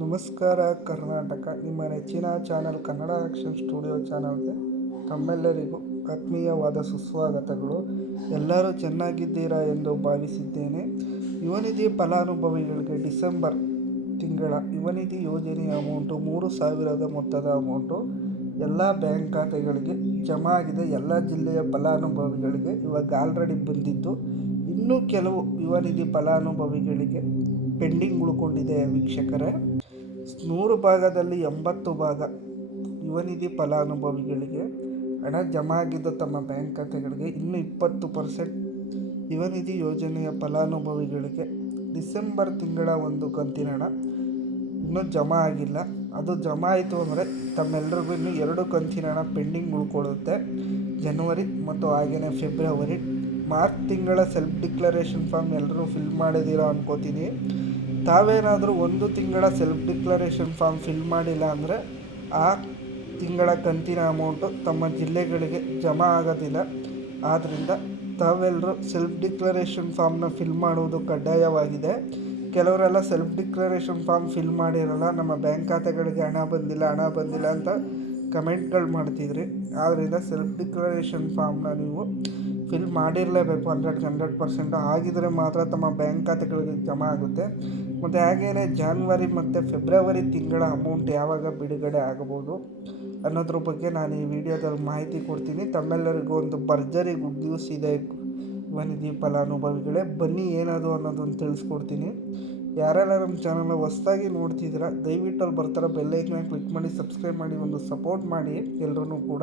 ನಮಸ್ಕಾರ ಕರ್ನಾಟಕ. ನಿಮ್ಮ ನೆಚ್ಚಿನ ಚಾನಲ್ ಕನ್ನಡ ಆಕ್ಷನ್ ಸ್ಟುಡಿಯೋ ಚಾನಲ್ಗೆ ತಮ್ಮೆಲ್ಲರಿಗೂ ಆತ್ಮೀಯವಾದ ಸುಸ್ವಾಗತಗಳು. ಎಲ್ಲರೂ ಚೆನ್ನಾಗಿದ್ದೀರಾ ಎಂದು ಭಾವಿಸಿದ್ದೇನೆ. ಯುವನಿಧಿ ಫಲಾನುಭವಿಗಳಿಗೆ ಡಿಸೆಂಬರ್ ತಿಂಗಳ ಯುವನಿಧಿ ಯೋಜನೆಯ ಅಮೌಂಟು 3,000 ಮೊತ್ತದ ಅಮೌಂಟು ಎಲ್ಲ ಬ್ಯಾಂಕ್ ಖಾತೆಗಳಿಗೆ ಜಮಾ ಆಗಿದೆ. ಎಲ್ಲ ಜಿಲ್ಲೆಯ ಫಲಾನುಭವಿಗಳಿಗೆ ಇವಾಗ ಆಲ್ರೆಡಿ ಬಂದಿದ್ದು, ಇನ್ನೂ ಕೆಲವು ಯುವನಿಧಿ ಫಲಾನುಭವಿಗಳಿಗೆ ಪೆಂಡಿಂಗ್ ಉಳ್ಕೊಂಡಿದೆ ವೀಕ್ಷಕರೇ. 100 ಭಾಗದಲ್ಲಿ 80 ಭಾಗ ಯುವನಿಧಿ ಫಲಾನುಭವಿಗಳಿಗೆ ಹಣ ಜಮಾ ಆಗಿದ್ದು ತಮ್ಮ ಬ್ಯಾಂಕ್ ಖಾತೆಗಳಿಗೆ. ಇನ್ನು 20% ಯುವನಿಧಿ ಯೋಜನೆಯ ಫಲಾನುಭವಿಗಳಿಗೆ ಡಿಸೆಂಬರ್ ತಿಂಗಳ ಒಂದು ಕಂತಿನ ಹಣ ಇನ್ನೂ ಜಮಾ ಆಗಿಲ್ಲ. ಅದು ಜಮಾ ಆಯಿತು ಅಂದರೆ ತಮ್ಮೆಲ್ಲರಿಗೂ ಇನ್ನೂ 2 ಕಂತಿನ ಹಣ ಪೆಂಡಿಂಗ್ ಉಳ್ಕೊಳ್ಳುತ್ತೆ. ಜನವರಿ ಮತ್ತು ಹಾಗೆಯೇ ಫೆಬ್ರವರಿ. ಮಾರ್ಚ್ ತಿಂಗಳ ಸೆಲ್ಫ್ ಡಿಕ್ಲರೇಷನ್ ಫಾರ್ಮ್ ಎಲ್ಲರೂ ಫಿಲ್ ಮಾಡಿದ್ದೀರಾ ಅನ್ಕೋತೀನಿ. ತಾವೇನಾದರೂ 1 ತಿಂಗಳ ಸೆಲ್ಫ್ ಡಿಕ್ಲರೇಷನ್ ಫಾರ್ಮ್ ಫಿಲ್ ಮಾಡಿಲ್ಲ ಅಂದರೆ ಆ ತಿಂಗಳ ಕಂತಿನ ಅಮೌಂಟು ತಮ್ಮ ಜಿಲ್ಲೆಗಳಿಗೆ ಜಮಾ ಆಗೋದಿಲ್ಲ. ಆದ್ದರಿಂದ ತಾವೆಲ್ಲರೂ ಸೆಲ್ಫ್ ಡಿಕ್ಲರೇಷನ್ ಫಾರ್ಮ್ನ ಫಿಲ್ ಮಾಡುವುದು ಕಡ್ಡಾಯವಾಗಿದೆ. ಕೆಲವರೆಲ್ಲ ಸೆಲ್ಫ್ ಡಿಕ್ಲರೇಷನ್ ಫಾರ್ಮ್ ಫಿಲ್ ಮಾಡಿರಲ್ಲ, ನಮ್ಮ ಬ್ಯಾಂಕ್ ಖಾತೆಗಳಿಗೆ ಹಣ ಬಂದಿಲ್ಲ ಅಂತ ಕಮೆಂಟ್ಗಳು ಮಾಡ್ತಿದ್ರಿ. ಆದ್ದರಿಂದ ಸೆಲ್ಫ್ ಡಿಕ್ಲರೇಷನ್ ಫಾರ್ಮ್ನ ನೀವು ಫಿಲ್ ಮಾಡಿರಲೇಬೇಕು. 100% ಆಗಿದರೆ ಮಾತ್ರ ತಮ್ಮ ಬ್ಯಾಂಕ್ ಖಾತೆಗಳಿಗೆ ಜಮಾ ಆಗುತ್ತೆ. ಮತ್ತು ಹಾಗೆಯೇ ಜಾನ್ವರಿ ಮತ್ತು ಫೆಬ್ರವರಿ ತಿಂಗಳ ಅಮೌಂಟ್ ಯಾವಾಗ ಬಿಡುಗಡೆ ಆಗಬಹುದು ಅನ್ನೋದ್ರ ಬಗ್ಗೆ ನಾನು ಈ ವಿಡಿಯೋದಲ್ಲಿ ಮಾಹಿತಿ ಕೊಡ್ತೀನಿ. ತಮ್ಮೆಲ್ಲರಿಗೂ ಒಂದು ಭರ್ಜರಿ ಗುಡ್ ನ್ಯೂಸ್ ಇದೆ ಯುವನಿಧಿ ಫಲಾನುಭವಿಗಳೇ. ಬನ್ನಿ ಏನದು ಅನ್ನೋದನ್ನು ತಿಳಿಸ್ಕೊಡ್ತೀನಿ. ಯಾರೆಲ್ಲ ನಮ್ಮ ಚಾನಲ್ನ ಹೊಸದಾಗಿ ನೋಡ್ತಿದ್ದೀರಾ ದಯವಿಟ್ಟು ಅಲ್ಲಿ ಬರ್ತಾರೋ ಬೆಲ್ಲೈಕನ್ನ ಕ್ಲಿಕ್ ಮಾಡಿ ಸಬ್ಸ್ಕ್ರೈಬ್ ಮಾಡಿ ಒಂದು ಸಪೋರ್ಟ್ ಮಾಡಿ ಎಲ್ಲರೂ ಕೂಡ.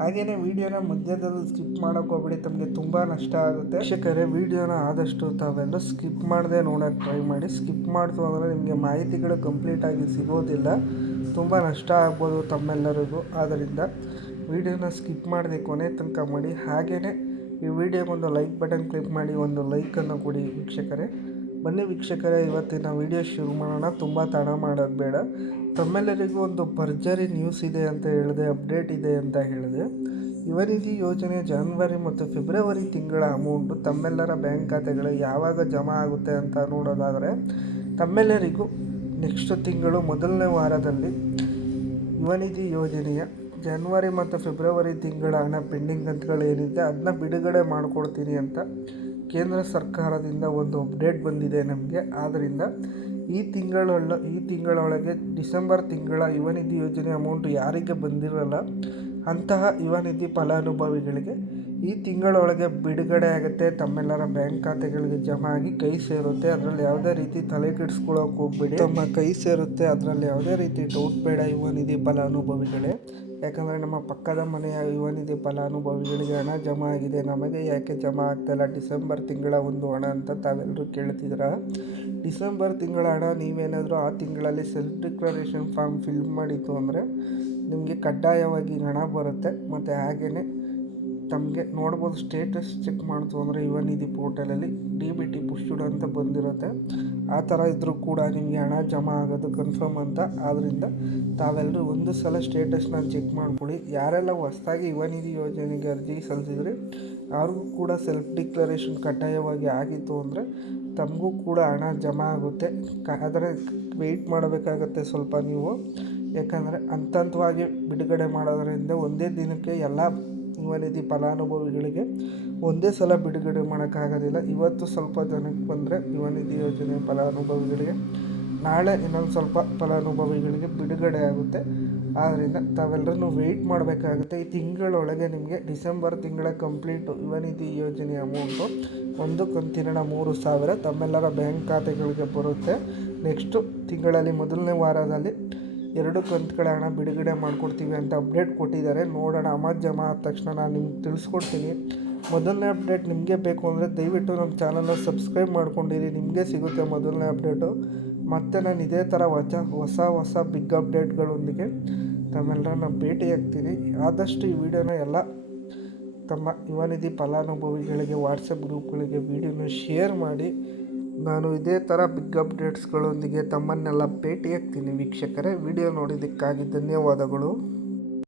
ಹಾಗೆಯೇ ವೀಡಿಯೋನ ಮಧ್ಯದಲ್ಲಿ ಸ್ಕಿಪ್ ಮಾಡೋಕೆ ಹೋಗ್ಬೇಡಿ, ತಮಗೆ ತುಂಬ ನಷ್ಟ ಆಗುತ್ತೆ. ವೀಕ್ಷಕರೇ, ವೀಡಿಯೋನ ಆದಷ್ಟು ತಾವೆಲ್ಲ ಸ್ಕಿಪ್ ಮಾಡದೆ ನೋಡೋಕ್ಕೆ ಟ್ರೈ ಮಾಡಿ. ಸ್ಕಿಪ್ ಮಾಡ್ತು ಅಂದರೆ ನಿಮಗೆ ಮಾಹಿತಿಗಳು ಕಂಪ್ಲೀಟಾಗಿ ಸಿಗೋದಿಲ್ಲ, ತುಂಬ ನಷ್ಟ ಆಗ್ಬೋದು ತಮ್ಮೆಲ್ಲರಿಗೂ. ಆದ್ದರಿಂದ ವೀಡಿಯೋನ ಸ್ಕಿಪ್ ಮಾಡದೆ ಕೊನೆ ತನಕ ಮಾಡಿ. ಹಾಗೆಯೇ ಈ ವಿಡಿಯೋಗೊಂದು ಲೈಕ್ ಬಟನ್ ಕ್ಲಿಕ್ ಮಾಡಿ ಒಂದು ಲೈಕನ್ನು ಕೊಡಿ ವೀಕ್ಷಕರೇ. ಬನ್ನಿ ವೀಕ್ಷಕರೇ, ಇವತ್ತಿನ ವಿಡಿಯೋ ಶುರು ಮಾಡೋಣ. ತುಂಬ ತಡ ಮಾಡೋದು ಬೇಡ. ತಮ್ಮೆಲ್ಲರಿಗೂ ಒಂದು ಭರ್ಜರಿ ನ್ಯೂಸ್ ಇದೆ ಅಂತ ಹೇಳಿದೆ, ಅಪ್ಡೇಟ್ ಇದೆ ಅಂತ ಹೇಳಿದೆ. ಯುವನಿಧಿ ಯೋಜನೆ ಜನವರಿ ಮತ್ತು ಫೆಬ್ರವರಿ ತಿಂಗಳ ಅಮೌಂಟು ತಮ್ಮೆಲ್ಲರ ಬ್ಯಾಂಕ್ ಖಾತೆಗಳಿಗೆ ಯಾವಾಗ ಜಮಾ ಆಗುತ್ತೆ ಅಂತ ನೋಡೋದಾದರೆ, ತಮ್ಮೆಲ್ಲರಿಗೂ ನೆಕ್ಸ್ಟ್ ತಿಂಗಳು ಮೊದಲನೇ ವಾರದಲ್ಲಿ ಯುವನಿಧಿ ಯೋಜನೆಯ ಜನವರಿ ಮತ್ತು ಫೆಬ್ರವರಿ ತಿಂಗಳ ಹಣ ಪೆಂಡಿಂಗ್ ಕಂತುಗಳು ಏನಿದೆ ಅದನ್ನ ಬಿಡುಗಡೆ ಮಾಡಿಕೊಡ್ತೀನಿ ಅಂತ ಕೇಂದ್ರ ಸರ್ಕಾರದಿಂದ ಒಂದು ಅಪ್ಡೇಟ್ ಬಂದಿದೆ ನಮಗೆ. ಆದ್ದರಿಂದ ಈ ತಿಂಗಳೊಳಗೆ ಡಿಸೆಂಬರ್ ತಿಂಗಳ ಯುವನಿಧಿ ಯೋಜನೆ ಅಮೌಂಟು ಯಾರಿಗೆ ಬಂದಿರಲ್ಲ ಅಂತಹ ಯುವನಿಧಿ ಫಲಾನುಭವಿಗಳಿಗೆ ಈ ತಿಂಗಳೊಳಗೆ ಬಿಡುಗಡೆ ಆಗುತ್ತೆ. ತಮ್ಮೆಲ್ಲರ ಬ್ಯಾಂಕ್ ಖಾತೆಗಳಿಗೆ ಜಮಾ ಆಗಿ ಕೈ ಸೇರುತ್ತೆ. ಅದರಲ್ಲಿ ಯಾವುದೇ ರೀತಿ ತಲೆ ಕೆಡಿಸ್ಕೊಳ್ಳೋಕೆ ಹೋಗ್ಬೇಡಿ, ತಮ್ಮ ಕೈ ಸೇರುತ್ತೆ, ಅದರಲ್ಲಿ ಯಾವುದೇ ರೀತಿ ಡೌಟ್ ಬೇಡ ಯುವನಿಧಿ ಫಲಾನುಭವಿಗಳೇ. ಯಾಕಂದರೆ ನಮ್ಮ ಪಕ್ಕದ ಮನೆಯ ಯುವನಿಧಿ ಫಲಾನುಭವಿಗಳಿಗೆ ಹಣ ಜಮಾ ಆಗಿದೆ, ನಮಗೆ ಯಾಕೆ ಜಮಾ ಆಗ್ತಾಯಿಲ್ಲ ಡಿಸೆಂಬರ್ ತಿಂಗಳ ಒಂದು ಹಣ ಅಂತ ತಾವೆಲ್ಲರೂ ಕೇಳ್ತಿದ್ದೀರಾ. ಡಿಸೆಂಬರ್ ತಿಂಗಳ ಹಣ ನೀವೇನಾದರೂ ಆ ತಿಂಗಳಲ್ಲಿ ಸೆಲ್ಫ್ ಡಿಕ್ಲರೇಷನ್ ಫಾರ್ಮ್ ಫಿಲ್ ಮಾಡಿತ್ತು ಅಂದರೆ ನಿಮಗೆ ಕಡ್ಡಾಯವಾಗಿ ಹಣ ಬರುತ್ತೆ. ಮತ್ತು ಹಾಗೆಯೇ ತಮಗೆ ನೋಡ್ಬೋದು, ಸ್ಟೇಟಸ್ ಚೆಕ್ ಮಾಡ್ತು ಅಂದರೆ ಯುವನಿಧಿ ಪೋರ್ಟಲಲ್ಲಿ DBT ಪುಷ್ಡ್ ಅಂತ ಬಂದಿರುತ್ತೆ. ಆ ಥರ ಇದ್ದರೂ ಕೂಡ ನಿಮಗೆ ಹಣ ಜಮಾ ಆಗೋದು ಕನ್ಫರ್ಮ್ ಅಂತ. ಆದ್ದರಿಂದ ತಾವೆಲ್ಲರೂ ಒಂದು ಸಲ ಸ್ಟೇಟಸ್ನ ಚೆಕ್ ಮಾಡ್ಕೊಳ್ಳಿ. ಯಾರೆಲ್ಲ ಹೊಸದಾಗಿ ಯುವನಿಧಿ ಯೋಜನೆಗೆ ಅರ್ಜಿ ಸಲ್ಲಿಸಿದ್ರಿ ಅವ್ರಿಗೂ ಕೂಡ ಸೆಲ್ಫ್ ಡಿಕ್ಲರೇಷನ್ ಕಡ್ಡಾಯವಾಗಿ ಆಗಿತ್ತು ಅಂದರೆ ತಮಗೂ ಕೂಡ ಹಣ ಜಮಾ ಆಗುತ್ತೆ. ಆದರೆ ವೆಯ್ಟ್ ಮಾಡಬೇಕಾಗತ್ತೆ ಸ್ವಲ್ಪ ನೀವು, ಯಾಕಂದರೆ ಹಂತವಾಗಿ ಬಿಡುಗಡೆ ಮಾಡೋದರಿಂದ ಒಂದೇ ದಿನಕ್ಕೆ ಎಲ್ಲ ಯುವನಿಧಿ ಫಲಾನುಭವಿಗಳಿಗೆ ಒಂದೇ ಸಲ ಬಿಡುಗಡೆ ಮಾಡೋಕ್ಕಾಗೋದಿಲ್ಲ. ಇವತ್ತು ಸ್ವಲ್ಪ ಜನಕ್ಕೆ ಬಂದರೆ ಯುವನಿಧಿ ಯೋಜನೆ ಫಲಾನುಭವಿಗಳಿಗೆ ನಾಳೆ ಇನ್ನೊಂದು ಸ್ವಲ್ಪ ಫಲಾನುಭವಿಗಳಿಗೆ ಬಿಡುಗಡೆ ಆಗುತ್ತೆ. ಆದ್ದರಿಂದ ತಾವೆಲ್ಲರೂ ವೆಯ್ಟ್ ಮಾಡಬೇಕಾಗುತ್ತೆ. ಈ ತಿಂಗಳೊಳಗೆ ನಿಮಗೆ ಡಿಸೆಂಬರ್ ತಿಂಗಳ ಕಂಪ್ಲೀಟು ಯುವನಿಧಿ ಯೋಜನೆ ಅಮೌಂಟು ಒಂದು ಕಂತಿನ 3,000 ತಮ್ಮೆಲ್ಲರ ಬ್ಯಾಂಕ್ ಖಾತೆಗಳಿಗೆ ಬರುತ್ತೆ. ನೆಕ್ಸ್ಟು ತಿಂಗಳಲ್ಲಿ ಮೊದಲನೇ ವಾರದಲ್ಲಿ 2 ಕಂತುಗಳ ಹಣ ಬಿಡುಗಡೆ ಮಾಡಿಕೊಡ್ತೀವಿ ಅಂತ ಅಪ್ಡೇಟ್ ಕೊಟ್ಟಿದ್ದಾರೆ. ನೋಡೋಣ, ಅಮೌಂಟ್ ಜಮಾ ಆದ ತಕ್ಷಣ ನಾನು ನಿಮ್ಗೆ ತಿಳಿಸ್ಕೊಡ್ತೀನಿ. ಮೊದಲನೇ ಅಪ್ಡೇಟ್ ನಿಮಗೆ ಬೇಕು ಅಂದರೆ ದಯವಿಟ್ಟು ನಮ್ಮ ಚಾನಲ್ನ ಸಬ್ಸ್ಕ್ರೈಬ್ ಮಾಡ್ಕೊಂಡಿರಿ, ನಿಮಗೆ ಸಿಗುತ್ತೆ ಮೊದಲನೇ ಅಪ್ಡೇಟು. ಮತ್ತು ನಾನು ಇದೇ ಥರ ಹೊಸ ಬಿಗ್ ಅಪ್ಡೇಟ್ಗಳೊಂದಿಗೆ ತಮ್ಮೆಲ್ಲರನ್ನ ಭೇಟಿಯಾಗ್ತೀನಿ. ಆದಷ್ಟು ಈ ವಿಡಿಯೋನ ಎಲ್ಲ ತಮ್ಮ ಯುವನಿಧಿ ಫಲಾನುಭವಿಗಳಿಗೆ ವಾಟ್ಸಪ್ ಗ್ರೂಪ್ಗಳಿಗೆ ವಿಡಿಯೋನ ಶೇರ್ ಮಾಡಿ. ನಾನು ಇದೇ ಥರ ಬಿಗ್ ಅಪ್ಡೇಟ್ಸ್ಗಳೊಂದಿಗೆ ತಮ್ಮನ್ನೆಲ್ಲ ಭೇಟಿಯಾಗ್ತೀನಿ ವೀಕ್ಷಕರೇ. ವಿಡಿಯೋ ನೋಡಿದ್ದಕ್ಕಾಗಿ ಧನ್ಯವಾದಗಳು.